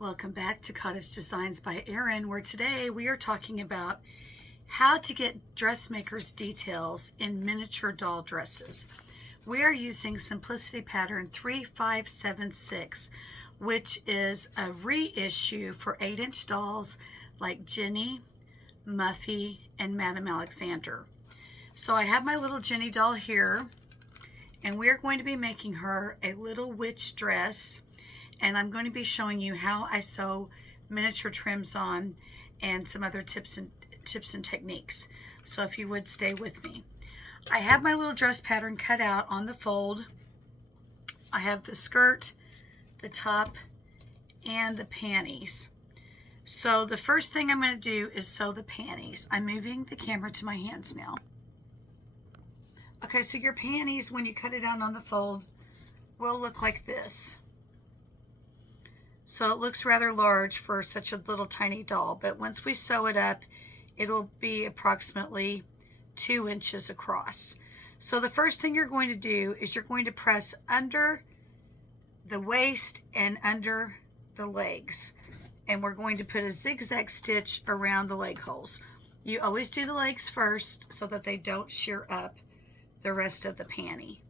Welcome back to Cottage Designs by Erin, where today we are talking about how to get dressmaker's details in miniature doll dresses. We are using Simplicity Pattern 3576, which is a reissue for 8-inch dolls like Jenny, Muffy, and Madame Alexander. So I have my little Jenny doll here, and we are going to be making her a little witch dress. And I'm going to be showing you how I sew miniature trims on and some other tips and techniques. So if you would stay with me. I have my little dress pattern cut out on the fold. I have the skirt, the top, and the panties. So the first thing I'm going to do is sew the panties. I'm moving the camera to my hands now. Okay, so your panties, when you cut it out on the fold, will look like this. So it looks rather large for such a little tiny doll, but once we sew it up, it'll be approximately 2 inches across. So the first thing you're going to do is you're going to press under the waist and under the legs. And we're going to put a zigzag stitch around the leg holes. You always do the legs first so that they don't shear up the rest of the panty.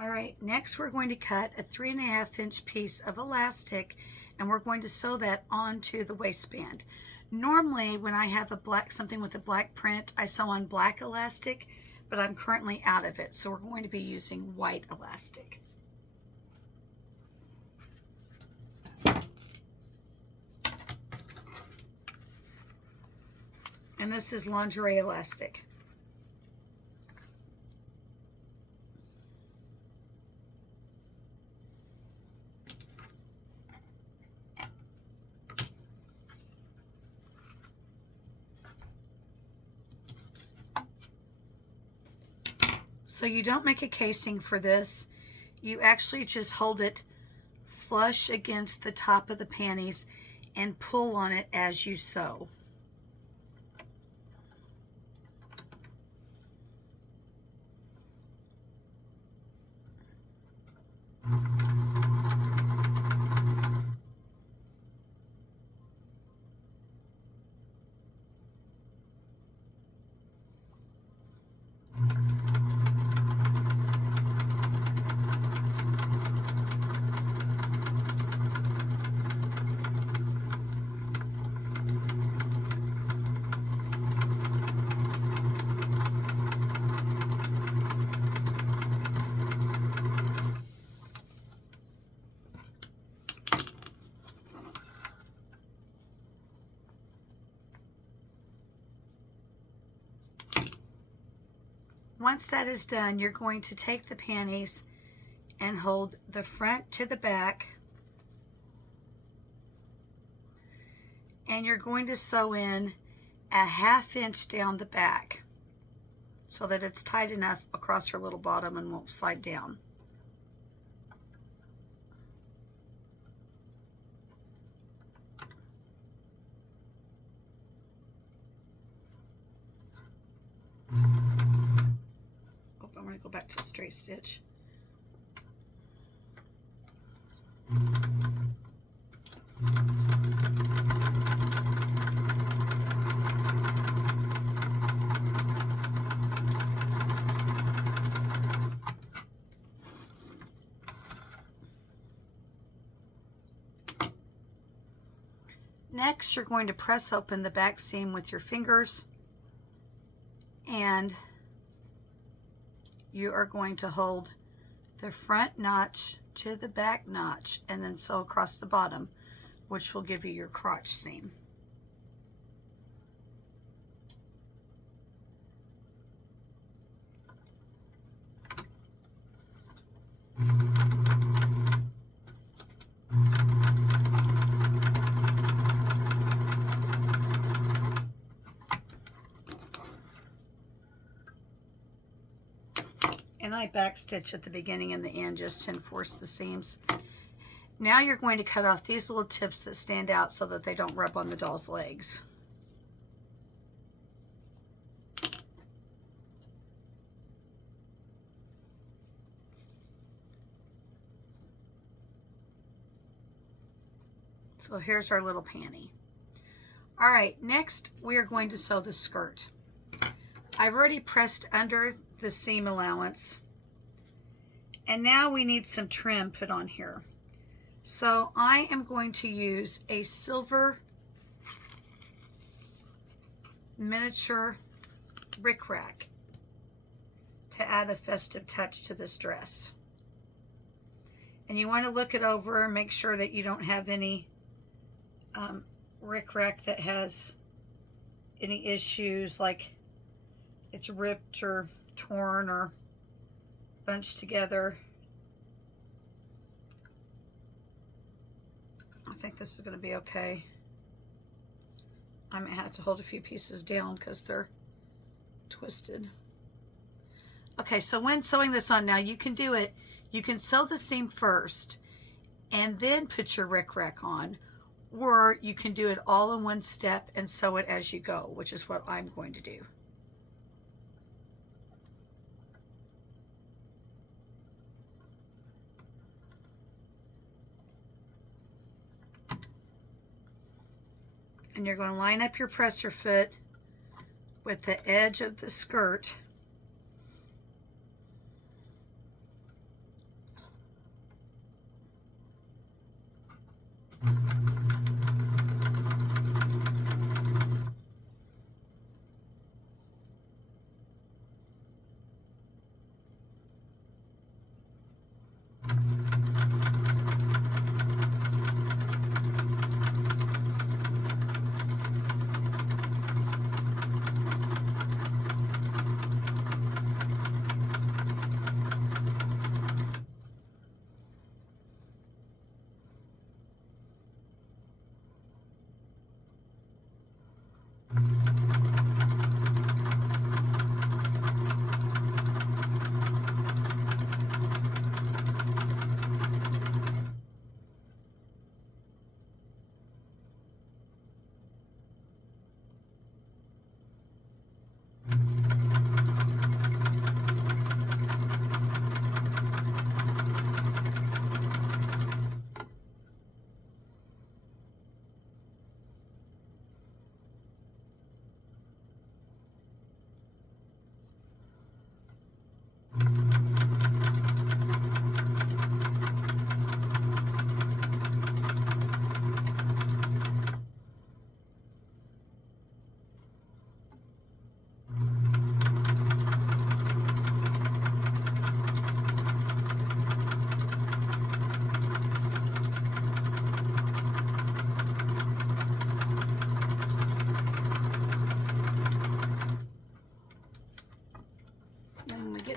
All right, next we're going to cut a 3.5-inch piece of elastic, and we're going to sew that onto the waistband. Normally, when I have something with a black print, I sew on black elastic, but I'm currently out of it, so we're going to be using white elastic. And this is lingerie elastic. So you don't make a casing for this. You actually just hold it flush against the top of the panties and pull on it as you sew. Once that is done, you're going to take the panties and hold the front to the back, and you're going to sew in a 1/2 inch down the back so that it's tight enough across her little bottom and won't slide down. I'm going to go back to the straight stitch. Next, you're going to press open the back seam with your fingers, and you are going to hold the front notch to the back notch and then sew across the bottom, which will give you your crotch seam. And I backstitch at the beginning and the end just to enforce the seams. Now you're going to cut off these little tips that stand out so that they don't rub on the doll's legs. So here's our little panty. All right, next we are going to sew the skirt. I've already pressed under the seam allowance, and now we need some trim put on here. So I am going to use a silver miniature rickrack to add a festive touch to this dress. And you want to look it over and make sure that you don't have any rickrack that has any issues, like it's ripped or torn or bunched together. I think this is going to be okay. I might have to hold a few pieces down because they're twisted. Okay, so when sewing this on now, you can do it. You can sew the seam first and then put your rickrack on, or you can do it all in one step and sew it as you go, which is what I'm going to do. And you're going to line up your presser foot with the edge of the skirt.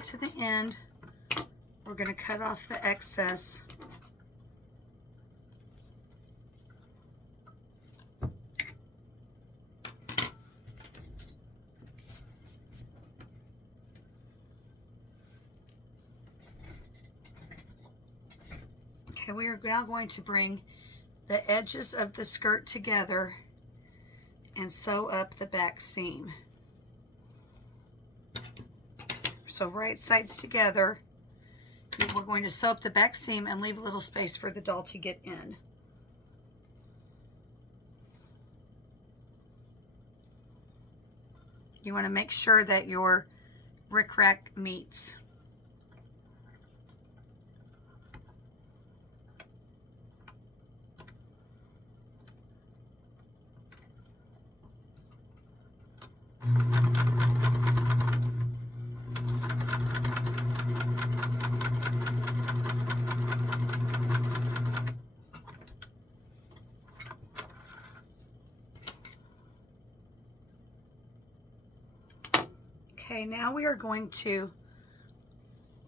To the end, we're going to cut off the excess. Okay, we are now going to bring the edges of the skirt together and sew up the back seam. So right sides together, we're going to sew up the back seam and leave a little space for the doll to get in. You want to make sure that your rickrack meets. Okay, now we are going to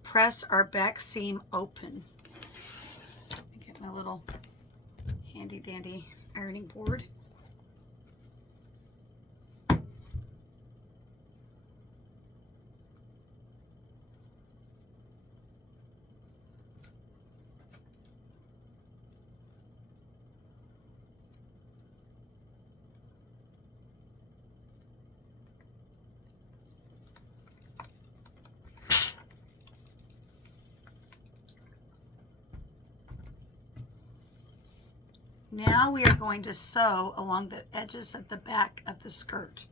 press our back seam open. Let me get my little handy dandy ironing board. Now we are going to sew along the edges of the back of the skirt.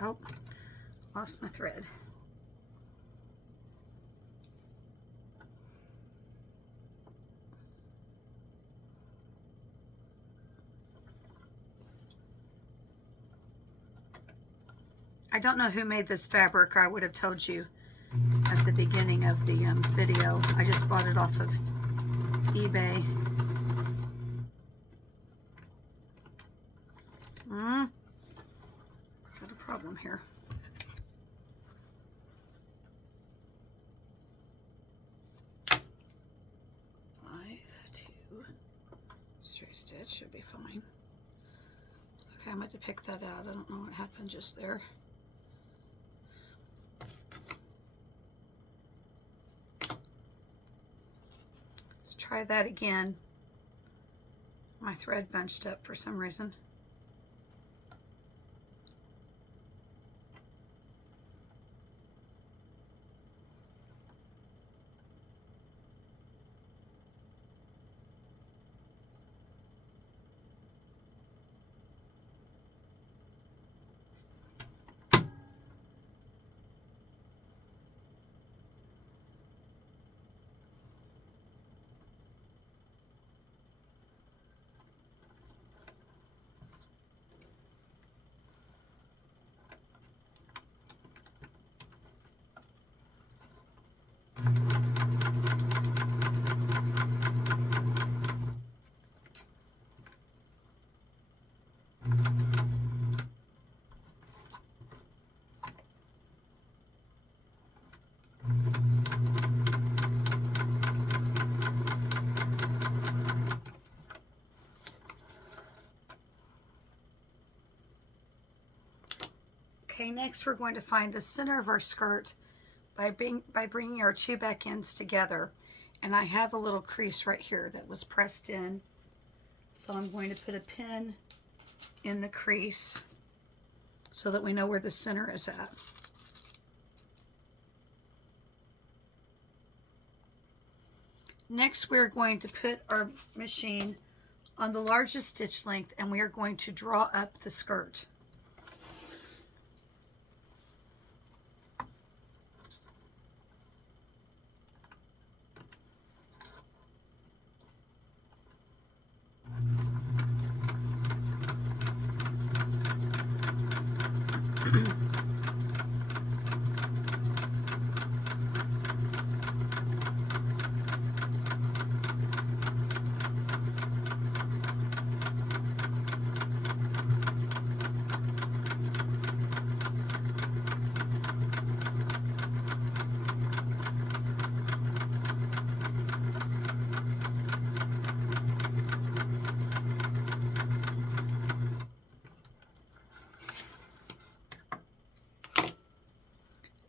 Oh, lost my thread. I don't know who made this fabric, or I would have told you at the beginning of the video. I just bought it off of eBay. Got a problem here. Straight stitch should be fine. Okay, I'm going to pick that out. I don't know what happened just there. Let's try that again. My thread bunched up for some reason. Okay, next we're going to find the center of our skirt by bringing our two back ends together. And I have a little crease right here that was pressed in. So I'm going to put a pin in the crease so that we know where the center is at. Next, we're going to put our machine on the largest stitch length, and we are going to draw up the skirt.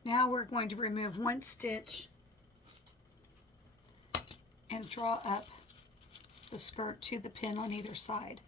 Now we're going to remove one stitch and draw up the skirt to the pin on either side.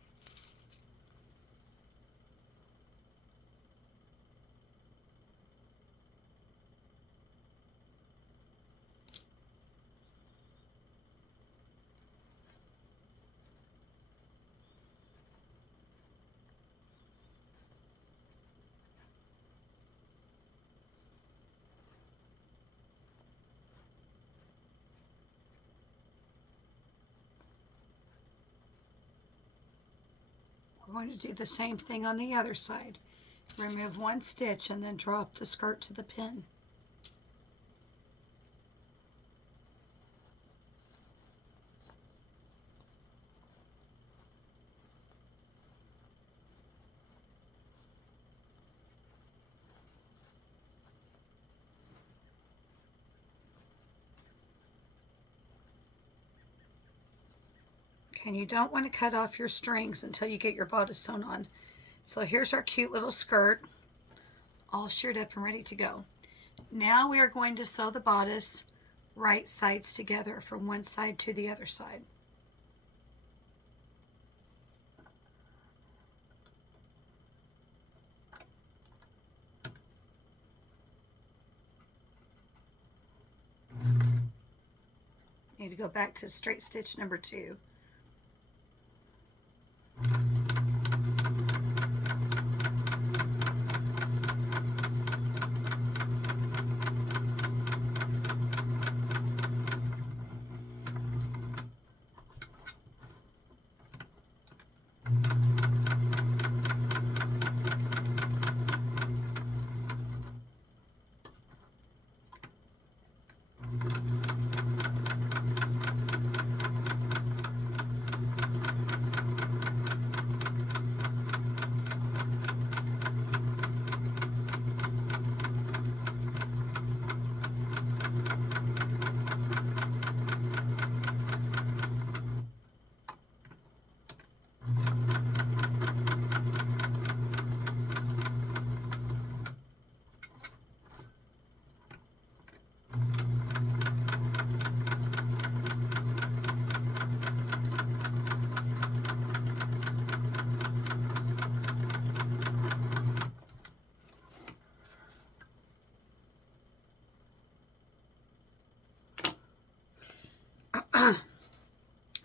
We're going to do the same thing on the other side. Remove one stitch and then draw up the skirt to the pin. Okay, and you don't want to cut off your strings until you get your bodice sewn on. So here's our cute little skirt, all shirred up and ready to go. Now we are going to sew the bodice right sides together from one side to the other side. Need to go back to straight stitch number 2.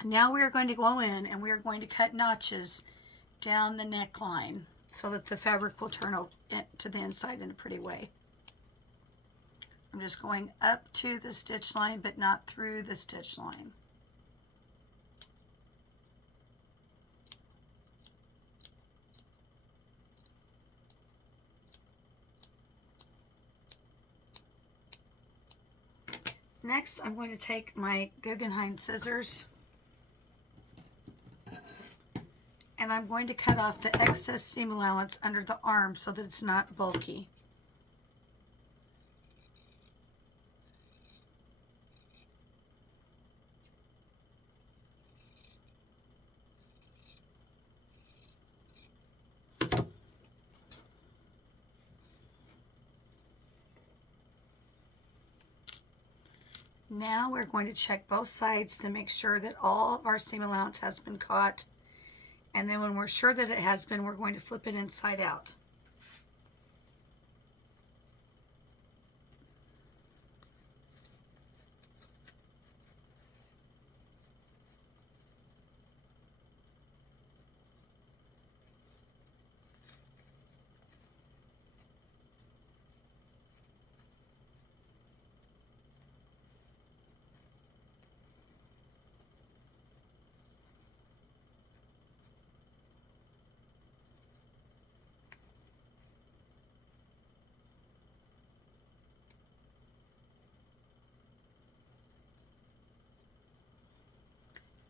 Now we are going to go in and we are going to cut notches down the neckline so that the fabric will turn to the inside in a pretty way. I'm just going up to the stitch line but not through the stitch line. Next, I'm going to take my Guggenheim scissors and I'm going to cut off the excess seam allowance under the arm so that it's not bulky. Now we're going to check both sides to make sure that all of our seam allowance has been caught. And then when we're sure that it has been, we're going to flip it inside out.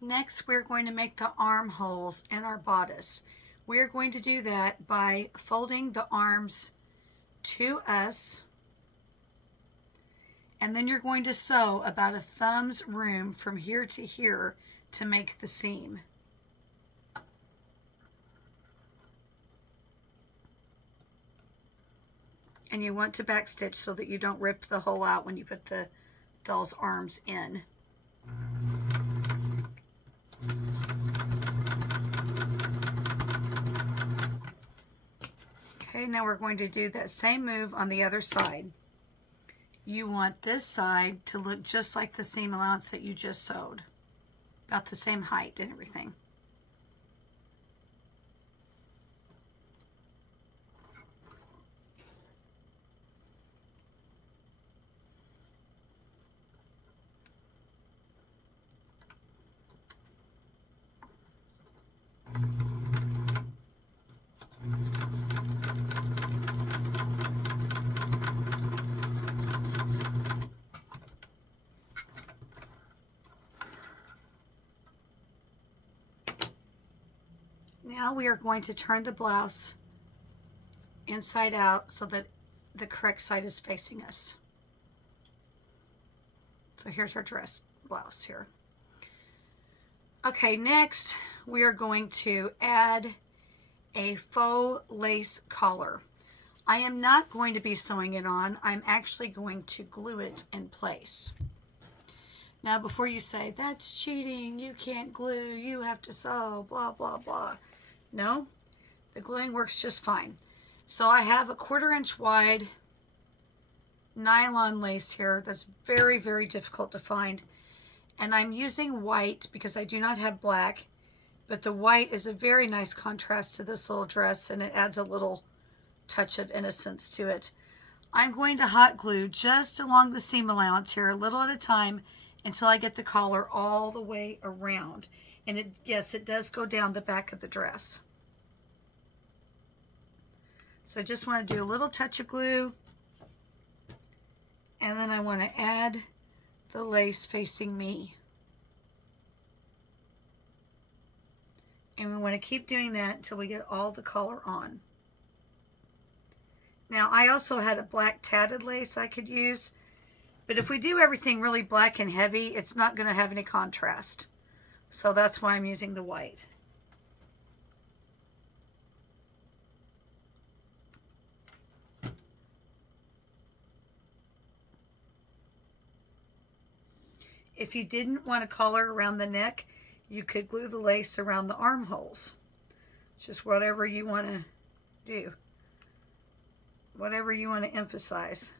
Next, we're going to make the armholes in our bodice. We're going to do that by folding the arms to us, and then you're going to sew about a thumb's room from here to here to make the seam. And you want to backstitch so that you don't rip the hole out when you put the doll's arms in. Okay, now we're going to do that same move on the other side. You want this side to look just like the seam allowance that you just sewed. About the same height and everything. Now we are going to turn the blouse inside out so that the correct side is facing us. So here's our dress blouse here. Okay, next we are going to add a faux lace collar. I am not going to be sewing it on. I'm actually going to glue it in place. Now, before you say, that's cheating, you can't glue, you have to sew, blah, blah, blah. No, the gluing works just fine. So I have a 1/4 inch wide nylon lace here that's very, very difficult to find. And I'm using white because I do not have black, but the white is a very nice contrast to this little dress, and it adds a little touch of innocence to it. I'm going to hot glue just along the seam allowance here, a little at a time, until I get the collar all the way around. And yes, it does go down the back of the dress. So I just want to do a little touch of glue, and then I want to add the lace facing me. And we want to keep doing that until we get all the collar on. Now, I also had a black tatted lace I could use, but if we do everything really black and heavy, it's not going to have any contrast. So that's why I'm using the white. If you didn't want a collar around the neck, you could glue the lace around the armholes. Just whatever you want to do. Whatever you want to emphasize.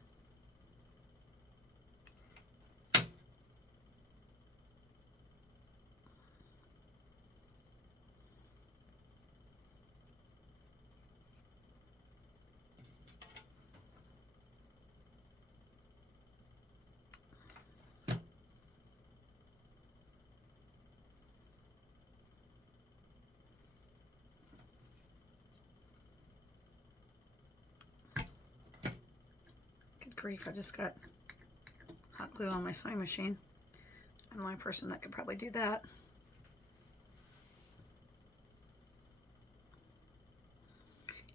Good grief, I just got hot glue on my sewing machine. I'm the only person that could probably do that.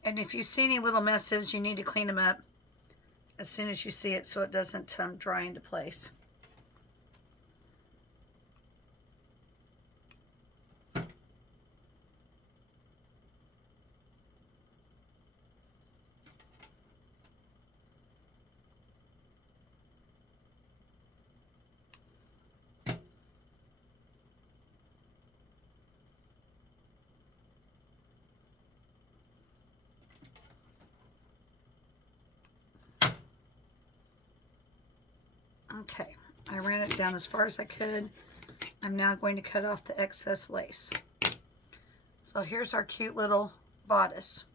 And if you see any little messes, you need to clean them up as soon as you see it so it doesn't dry into place. Okay, I ran it down as far as I could. I'm now going to cut off the excess lace. So here's our cute little bodice.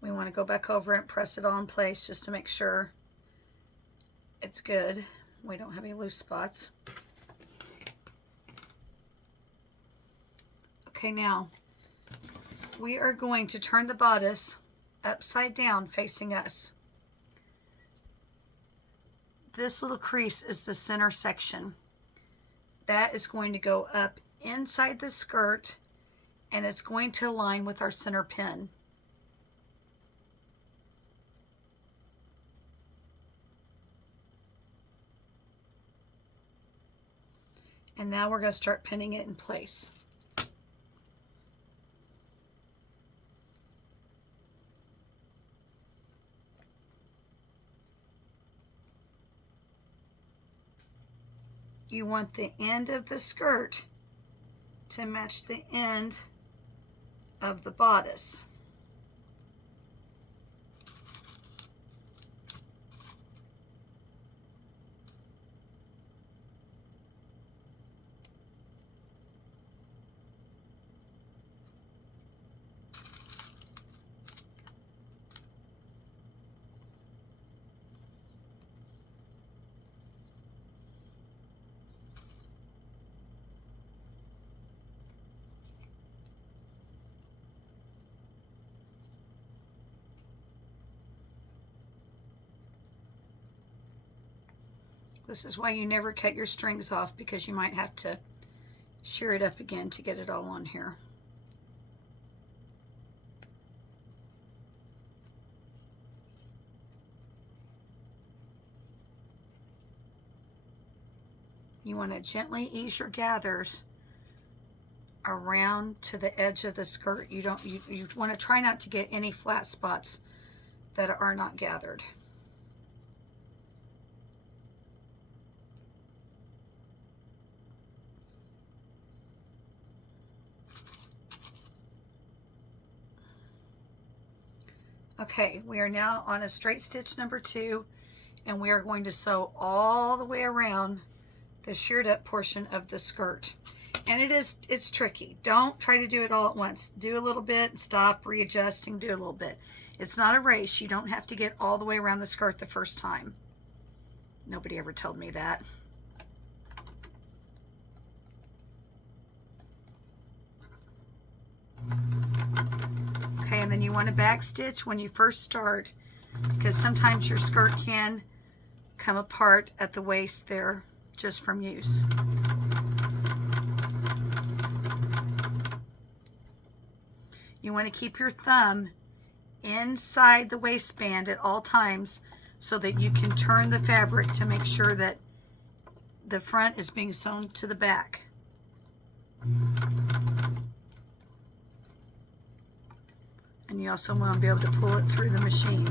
We want to go back over and press it all in place just to make sure it's good. We don't have any loose spots. Okay, now we are going to turn the bodice upside down facing us. This little crease is the center section. That is going to go up inside the skirt, and it's going to align with our center pin. And now we're going to start pinning it in place. You want the end of the skirt to match the end of the bodice. This is why you never cut your strings off, because you might have to shear it up again to get it all on here. You want to gently ease your gathers around to the edge of the skirt. You want to try not to get any flat spots that are not gathered. Okay, we are now on a straight stitch number 2, and we are going to sew all the way around the shirred up portion of the skirt. And it's tricky. Don't try to do it all at once. Do a little bit, stop, readjusting, do a little bit. It's not a race. You don't have to get all the way around the skirt the first time. Nobody ever told me that. Okay, and then you want to back stitch when you first start, because sometimes your skirt can come apart at the waist there just from use. You want to keep your thumb inside the waistband at all times so that you can turn the fabric to make sure that the front is being sewn to the back. And you also want to be able to pull it through the machine.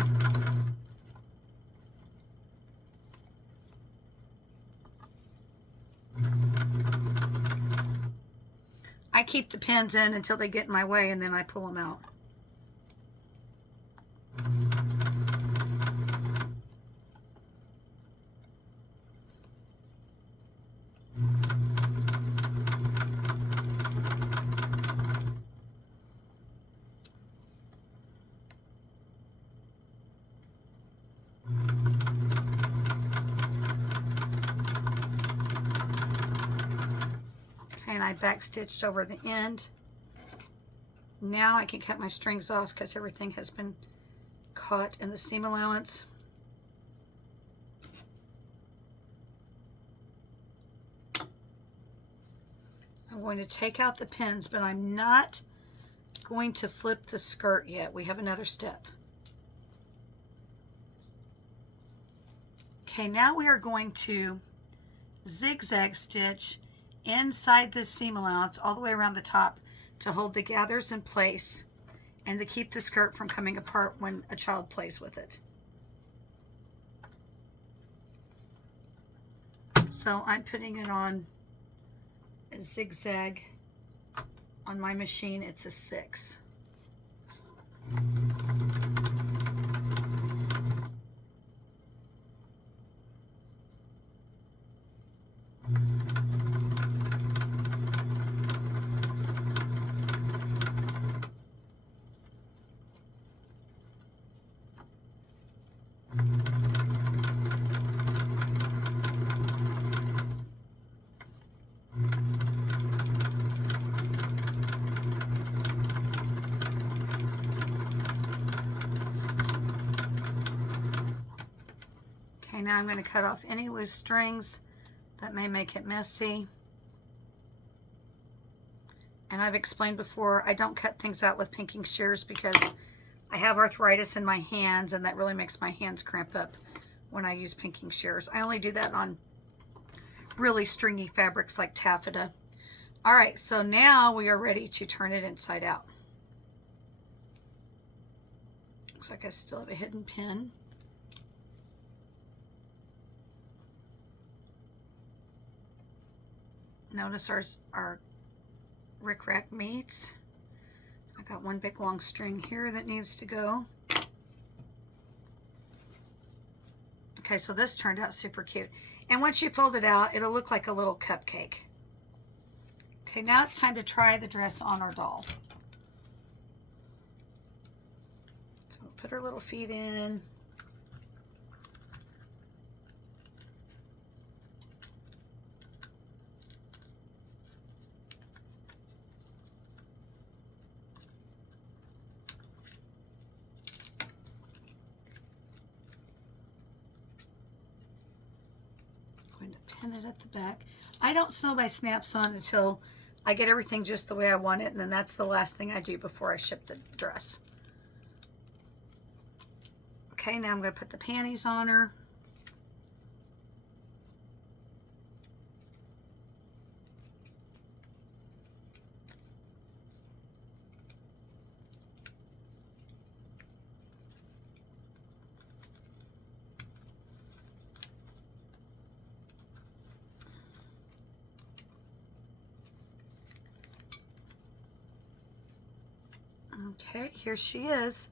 I keep the pins in until they get in my way, and then I pull them out. And I back stitched over the end. Now I can cut my strings off because everything has been caught in the seam allowance. I'm going to take out the pins, but I'm not going to flip the skirt yet. We have another step. Okay, now we are going to zigzag stitch inside the seam allowance all the way around the top to hold the gathers in place and to keep the skirt from coming apart when a child plays with it. So I'm putting it on a zigzag. On my machine, it's a 6. Okay, now I'm going to cut off any loose strings that may make it messy. And I've explained before, I don't cut things out with pinking shears because I have arthritis in my hands, and that really makes my hands cramp up when I use pinking shears. I only do that on really stringy fabrics like taffeta. All right, so now we are ready to turn it inside out. Looks like I still have a hidden pin. Notice our rickrack meets. I got one big long string here that needs to go. Okay, so this turned out super cute. And once you fold it out, it'll look like a little cupcake. Okay, now it's time to try the dress on our doll. So we'll put her little feet in. Pin it at the back. I don't sew my snaps on until I get everything just the way I want it, and then that's the last thing I do before I ship the dress. Okay, now I'm going to put the panties on her. Okay, here she is.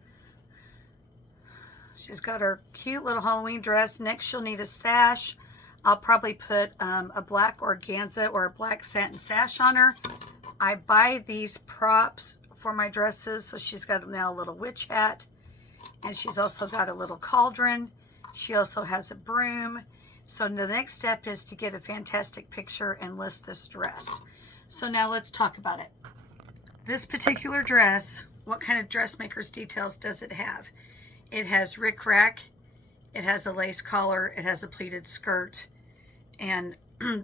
She's got her cute little Halloween dress. Next, she'll need a sash. I'll probably put a black organza or a black satin sash on her. I buy these props for my dresses. So she's got now a little witch hat, and she's also got a little cauldron. She also has a broom. So the next step is to get a fantastic picture and list this dress. So now let's talk about it. This particular dress, what kind of dressmaker's details does it have? It has rickrack, it has a lace collar, it has a pleated skirt, and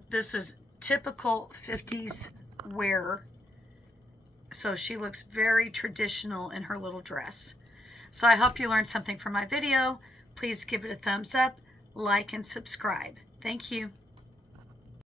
this is typical 50s wear. So she looks very traditional in her little dress. So I hope you learned something from my video. Please give it a thumbs up, like, and subscribe. Thank you.